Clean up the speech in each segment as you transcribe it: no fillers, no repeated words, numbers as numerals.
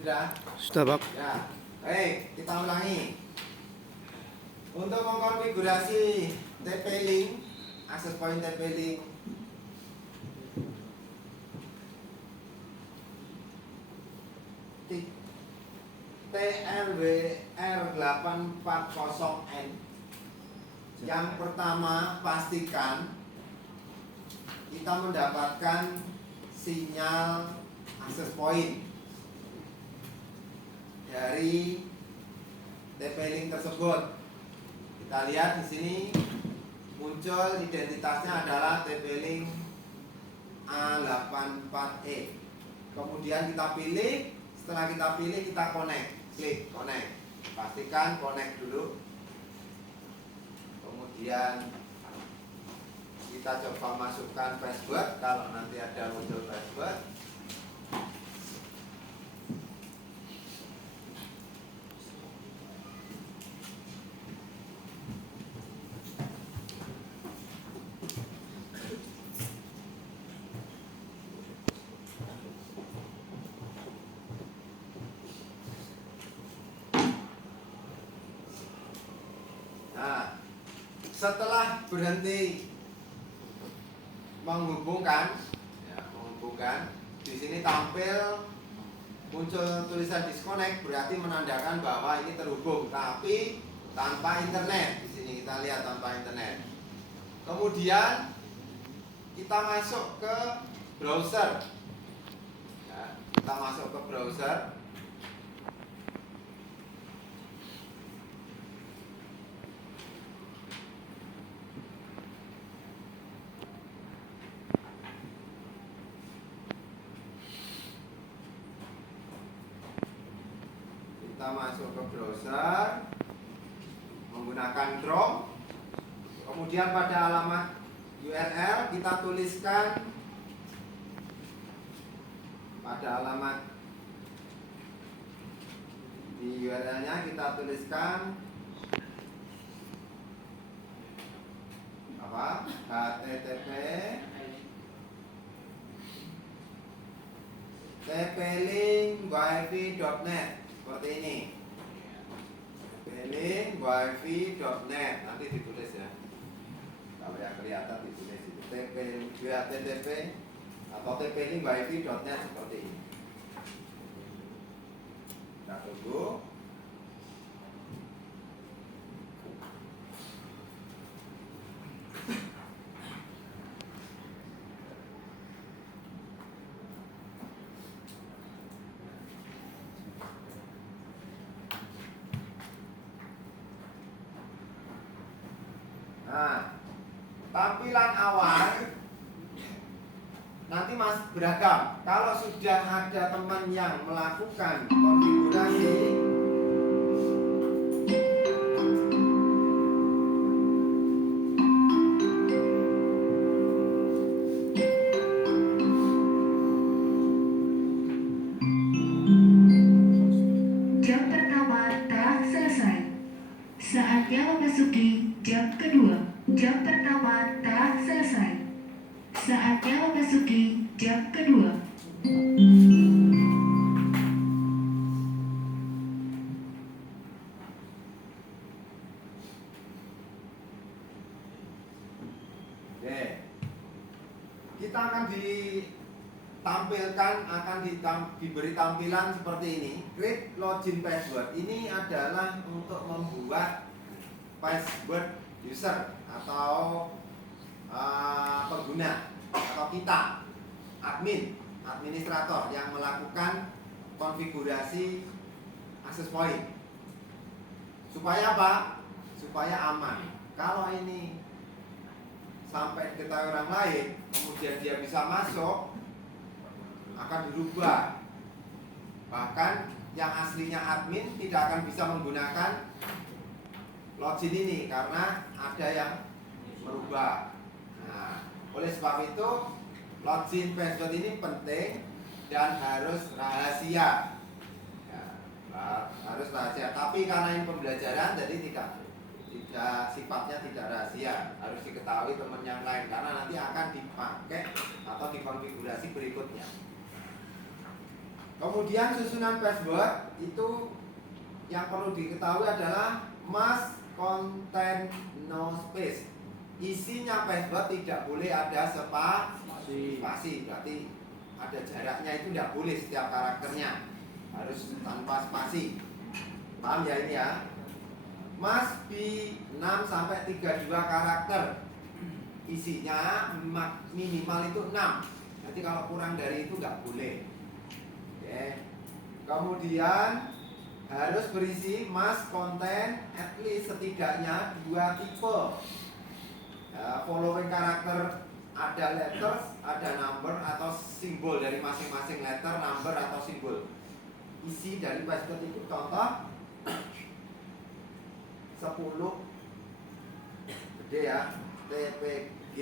Sudah? Sudah, Pak. Ya. Baik, kita ulangi. Untuk mengkonfigurasi TP-Link, access point TP-Link TLWR840N. Yang pertama, pastikan kita mendapatkan sinyal access point dari TP-Link tersebut. Kita lihat di sini muncul identitasnya adalah TP-Link A84E. Kemudian kita pilih, setelah kita pilih kita connect, klik connect. Pastikan connect dulu. Kemudian kita coba masukkan password kalau nanti ada muncul password. Nah, setelah berhenti menghubungkan, di sini tampil muncul tulisan disconnect, berarti menandakan bahwa ini terhubung, tapi tanpa internet. Di sini kita lihat tanpa internet. Kemudian kita masuk ke browser. Ya, kita masuk ke browser. Kita masuk ke browser menggunakan Chrome. Kemudian pada alamat URL kita tuliskan, pada alamat di URL-nya kita tuliskan apa? http tplink.wifi.net seperti ini. tplink.wifi.net nanti ditulis ya. Kalau yang kelihatan ditulis itu http atau tplink.wifi.net seperti ini. Kita tunggu. Nah, tampilan awal nanti masih beragam. Kalau sudah ada teman yang melakukan konfigurasi jam pertama telah selesai. Saatnya memasuki jam kedua. Jam pertama telah selesai. Saatnya memasuki jam kedua. Oke. Kita akan diberi tampilan seperti ini. Create login password. Ini adalah untuk membuat password user atau pengguna atau kita administrator yang melakukan konfigurasi access point. Supaya apa? Supaya aman. Kalau ini sampai diketahui orang lain, kemudian dia bisa masuk, akan dirubah. Bahkan yang aslinya admin tidak akan bisa menggunakan login ini karena ada yang merubah. Nah, oleh sebab itu login password ini penting dan harus rahasia. Ya, harus rahasia. Tapi karena ini pembelajaran, jadi tidak sifatnya tidak rahasia, harus diketahui teman yang lain karena nanti akan dipakai atau dikonfigurasi berikutnya. Kemudian susunan password itu yang perlu diketahui adalah mask contain no space. Isinya password tidak boleh ada spasi. Berarti ada jaraknya, itu tidak boleh setiap karakternya. Harus tanpa spasi. Paham ya ini ya? Must be 6 sampai 32 karakter. Isinya minimal itu 6. Nanti kalau kurang dari itu nggak boleh. Oke. Kemudian harus berisi must contain at least setidaknya 2 tipe. Ya, following karakter ada letters, ada number atau simbol dari masing-masing letter, number atau simbol. Isi dari password itu contoh 10 gede ya, TPG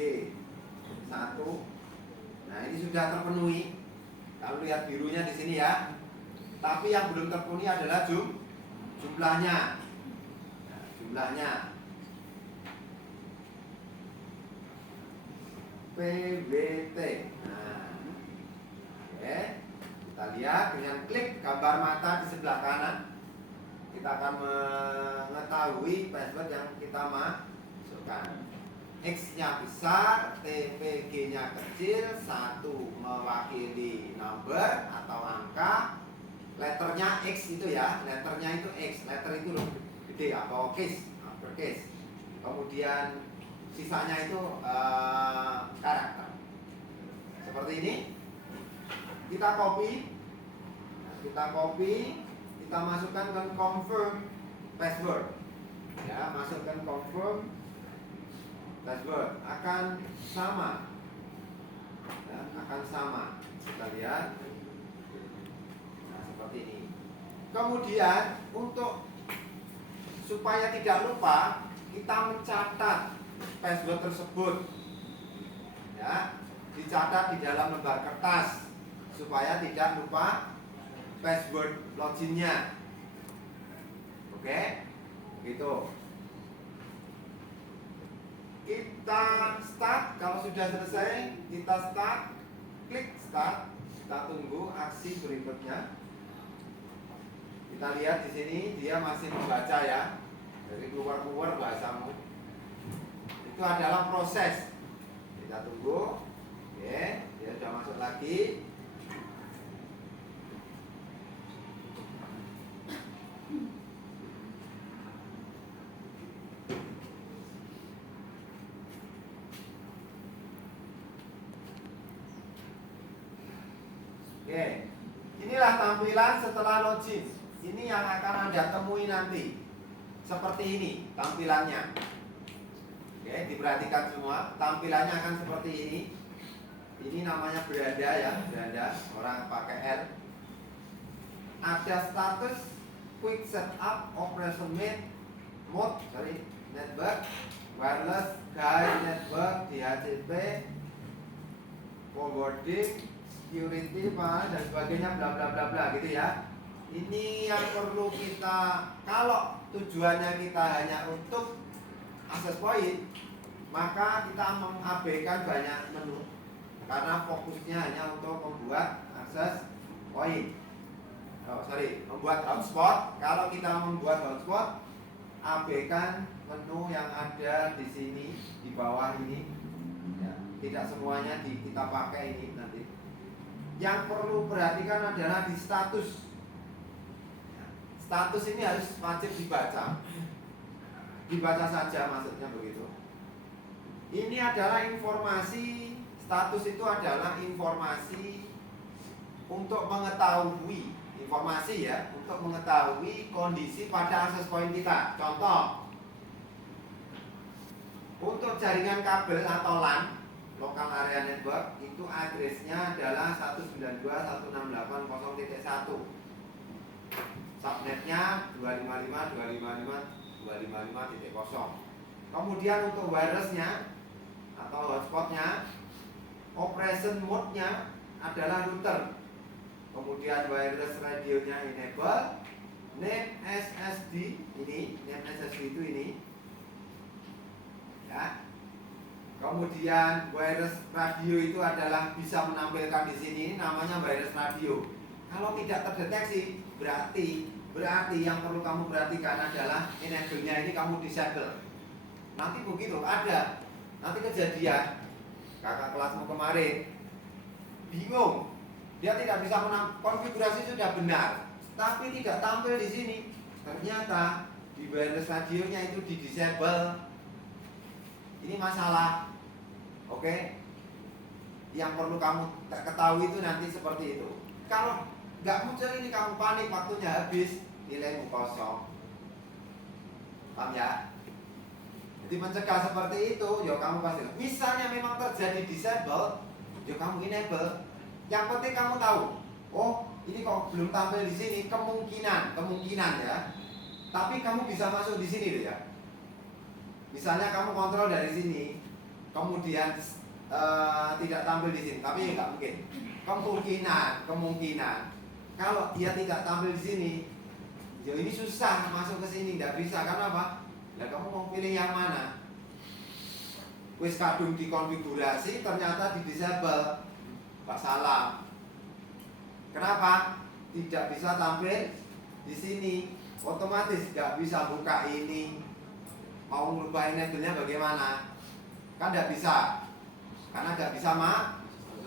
1. Nah, ini sudah terpenuhi. Kalau lihat birunya di sini ya. Tapi yang belum terpenuhi adalah jumlahnya. Nah, jumlahnya PWT. Nah, oke. Kita lihat dengan klik gambar mata di sebelah kanan. Kita akan mengetahui password yang kita masukkan. X-nya besar, TPG-nya kecil, 1 mewakili number atau angka, letternya X itu ya, letternya itu X, letter itu gede atau uppercase. Kemudian sisanya itu karakter. Seperti ini. Kita copy, kita masukkan ke confirm password. Ya, masukkan confirm password akan sama. Ya, akan sama. Kita lihat. Nah, seperti ini. Kemudian untuk supaya tidak lupa, kita mencatat password tersebut. Ya, dicatat di dalam lembar kertas supaya tidak lupa password loginnya. Oke, begitu. Kita start. Kalau sudah selesai, kita start. Klik start. Kita tunggu aksi berikutnya. Kita lihat di sini dia masih membaca ya. Dari keluar bahasamu. Itu adalah proses. Kita tunggu. Oke, dia sudah masuk lagi. Oke, inilah tampilan setelah login. Ini yang akan Anda temui nanti. Seperti ini tampilannya. Oke, diperhatikan semua. Tampilannya akan seperti ini. Ini namanya beranda ya, beranda. Orang pakai R. Ada status quick setup operation mode, network, wireless, guide network, DHCP, forwarding, security, dan sebagainya, bla bla bla bla gitu ya. Ini yang perlu kita, kalau tujuannya kita hanya untuk access point, maka kita mengabaikan banyak menu karena fokusnya hanya untuk membuat access point. Membuat hotspot. Kalau kita membuat hotspot, abaikan menu yang ada di sini di bawah ini. Ya, tidak semuanya kita pakai ini nanti. Yang perlu perhatikan adalah di status. Status ini harus wajib dibaca. Dibaca saja maksudnya begitu. Ini adalah informasi. Status itu adalah informasi untuk mengetahui, informasi ya, untuk mengetahui kondisi pada access point kita. Contoh, untuk jaringan kabel atau LAN, local area network, itu addressnya adalah 192.168.0.1. Subnetnya 255.255.255.0. Kemudian untuk wirelessnya atau hotspotnya, operation mode-nya adalah router. Kemudian wireless radionya enable. Name SSD ini, name SSD itu ini. Ya. Kemudian wireless radio itu adalah bisa menampilkan di sini namanya wireless radio. Kalau tidak terdeteksi, berarti yang perlu kamu perhatikan adalah enable-nya ini kamu disable. Nanti begitu ada, nanti kejadian kakak kelasmu kemarin bingung, dia tidak bisa konfigurasi sudah benar, tapi tidak tampil di sini. Ternyata di wireless radionya itu di disable. Ini masalah. Oke? Yang perlu kamu ketahui itu nanti seperti itu. Kalau nggak muncul ini kamu panik, waktunya habis, nilaimu kosong. Paham ya? Jadi mencegah seperti itu, ya kamu pasti. Misalnya memang terjadi disable, ya kamu enable. Yang penting kamu tahu, oh ini kok belum tampil di sini, kemungkinan ya. Tapi kamu bisa masuk di sini loh ya. Misalnya kamu kontrol dari sini, kemudian tidak tampil di sini, tapi nggak mungkin. Kemungkinan kalau dia tidak tampil di sini, ya ini susah masuk ke sini, nggak bisa. Karena apa? Nah, kamu mau pilih yang mana? Wis kadung dikonfigurasi, ternyata di disable, Pak salah. Kenapa? Tidak bisa tampil di sini, otomatis nggak bisa buka ini. Mau ngubah enable-nya bagaimana? Kan nggak bisa, karena nggak bisa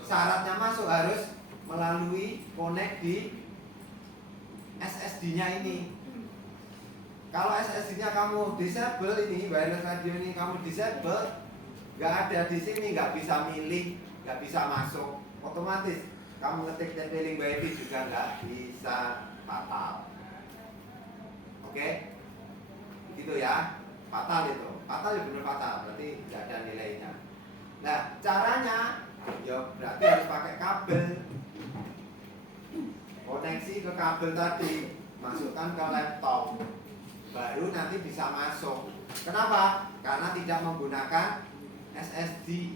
syaratnya masuk harus melalui connect di SSD-nya ini. Kalau SSD-nya kamu disable ini, wireless radio ini kamu disable, nggak ada di sini, nggak bisa milih, nggak bisa masuk, otomatis kamu ngetik TP-Link WiFi juga nggak bisa, fatal. Oke, gitu ya, fatal itu, fatal ya benar fatal, berarti nggak ada nilainya. Nah, caranya, ya berarti harus pakai kabel, koneksi ke kabel tadi, masukkan ke laptop, baru nanti bisa masuk. Kenapa? Karena tidak menggunakan SSD.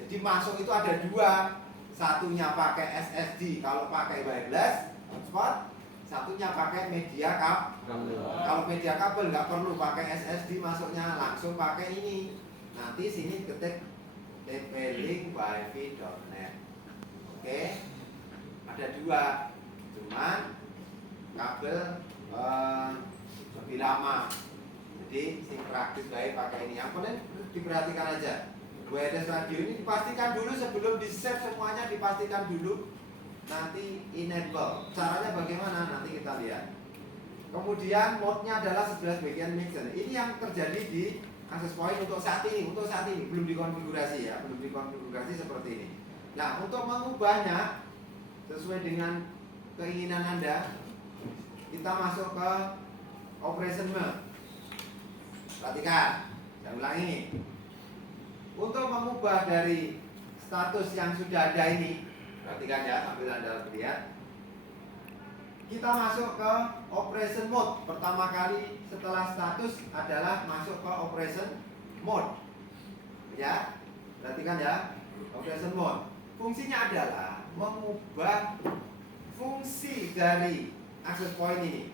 Jadi masuk itu ada dua, satunya pakai SSD kalau pakai wireless hotspot, satunya pakai media kabel. Kalau media kabel nggak perlu pakai SSD, masuknya langsung pakai ini. Nanti sini ketik tplinkwifi.net. Oke, ada dua, cuman kabel lebih lama. Jadi sing praktis baik pakai ini. Yang penting diperhatikan aja. Wireless radio ini dipastikan dulu sebelum di save, semuanya dipastikan dulu. Nanti enable. Caranya bagaimana? Nanti kita lihat. Kemudian mode-nya adalah 11 bagian mixer. Ini yang terjadi di access point untuk saat ini. Untuk saat ini belum dikonfigurasi ya, belum dikonfigurasi seperti ini. Nah, untuk mengubahnya sesuai dengan keinginan Anda, kita masuk ke operation mode. Perhatikan, saya ulang ini. Untuk mengubah dari status yang sudah ada ini, perhatikan ya, sambil Anda lihat. Kita masuk ke operation mode. Pertama kali setelah status adalah masuk ke operation mode. Ya, perhatikan ya, operation mode. Fungsinya adalah mengubah fungsi dari access point ini.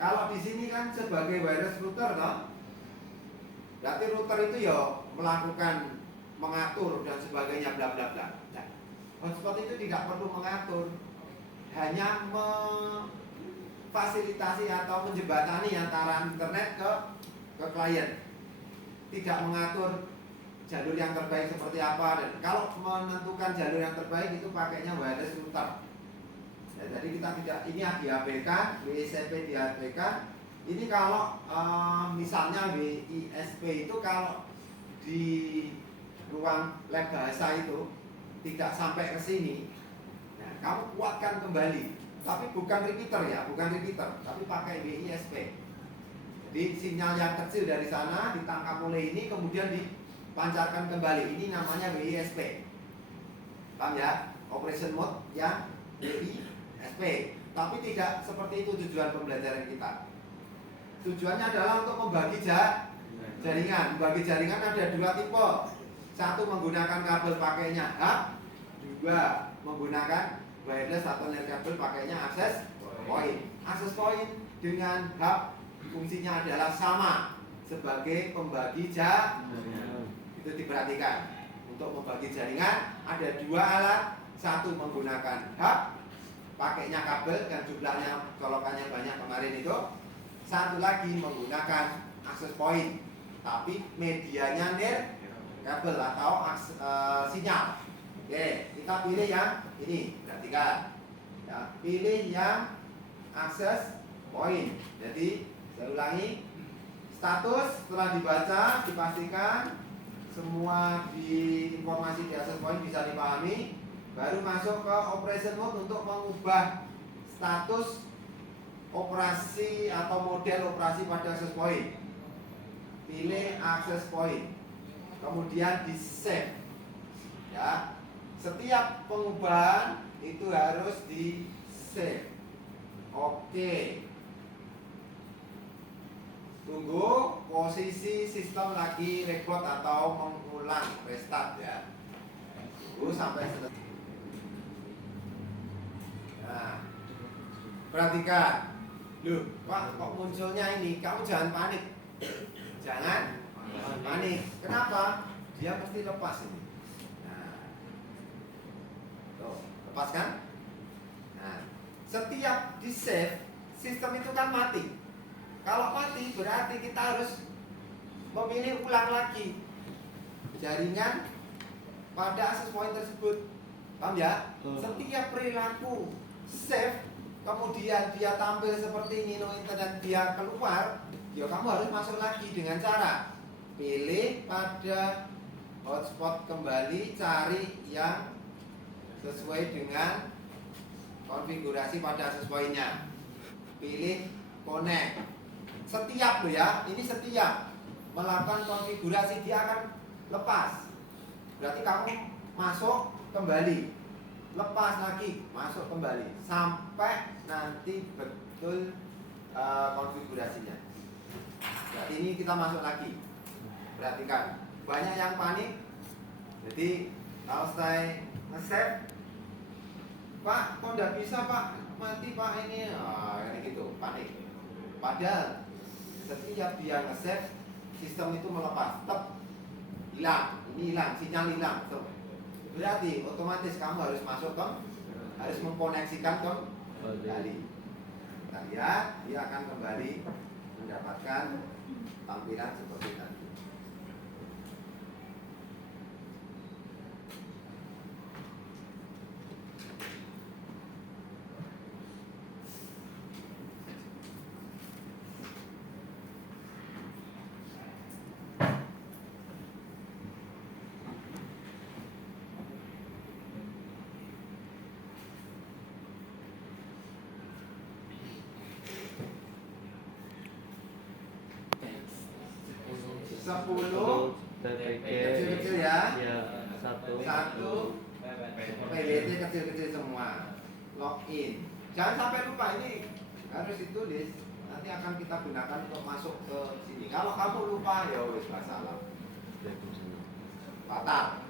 Kalau di sini kan sebagai wireless router, toh, berarti router itu ya melakukan mengatur dan sebagainya, bla bla bla. Nah, hotspot itu tidak perlu mengatur, hanya memfasilitasi atau menjembatani antara internet ke klien. Tidak mengatur jalur yang terbaik seperti apa, dan kalau menentukan jalur yang terbaik itu pakainya wireless router. Ya, jadi kita tidak, ini diabaikan, WISP diabaikan. Ini kalau misalnya WISP itu kalau di ruang lab bahasa itu tidak sampai ke sini, nah, kamu kuatkan kembali, tapi bukan repeater ya, bukan repeater, tapi pakai WISP. Jadi sinyal yang kecil dari sana ditangkap oleh ini, kemudian dipancarkan kembali. Ini namanya WISP. Paham ya? Operation mode yang WISP. Tapi tidak seperti itu tujuan pembelajaran kita. Tujuannya adalah untuk membagi jaringan. Membagi jaringan ada dua tipe. Satu menggunakan kabel pakainya hub, dua menggunakan wireless atau kabel pakainya access point. Access point dengan hub fungsinya adalah sama sebagai pembagi jaringan. Itu diperhatikan. Untuk membagi jaringan ada dua alat, satu menggunakan hub, pakainya kabel yang jumlahnya colokannya banyak kemarin itu. Satu lagi menggunakan akses point, tapi medianya kabel atau sinyal. Oke, kita pilih yang ini. Perhatikan, ya, pilih yang akses point. Jadi saya ulangi, status setelah dibaca dipastikan semua informasi di akses point bisa dipahami. Baru masuk ke operation mode untuk mengubah status operasi atau model operasi pada akses point. Pilih akses point, kemudian di save. Ya, setiap pengubahan itu harus di save. Oke. Tunggu posisi sistem lagi reboot atau mengulang restart ya. Tunggu sampai selesai. Nah, perhatikan. Loh, Pak, kok munculnya ini? Kamu jangan panik. Jangan panik. Kenapa? Dia pasti lepas ini. Nah, tuh, lepas kan? Nah, setiap di save, sistem itu kan mati. Kalau mati berarti kita harus memilih ulang lagi jaringan pada akses point tersebut. Paham ya? Setiap perilaku save kemudian dia tampil seperti ini, no internet dia keluar, ya kamu harus masuk lagi dengan cara pilih pada hotspot kembali, cari yang sesuai dengan konfigurasi pada akses point-nya. Pilih connect. Setiap loh ya, ini setiap melakukan konfigurasi dia akan lepas. Berarti kamu masuk kembali, lepas lagi, masuk kembali sampai nanti betul konfigurasinya. Berarti ini kita masuk lagi. Perhatikan, banyak yang panik. Jadi kalau saya nge-save, Pak, kok nggak bisa Pak, mati Pak ini, kayak gitu, panik. Padahal setiap dia nge-save, sistem itu melepas, hilang, ini hilang, sinyal hilang, berarti otomatis kamu harus masuk harus mengkoneksikan kembali. Kita lihat, dia akan kembali mendapatkan tampilan seperti tadi. Sepuluh kecil-kecil ya. Satu PWT kecil-kecil semua. Login. Jangan sampai lupa, ini harus ditulis. Nanti akan kita gunakan untuk masuk ke sini. Kalau kamu lupa ya wis masalah. Fatal.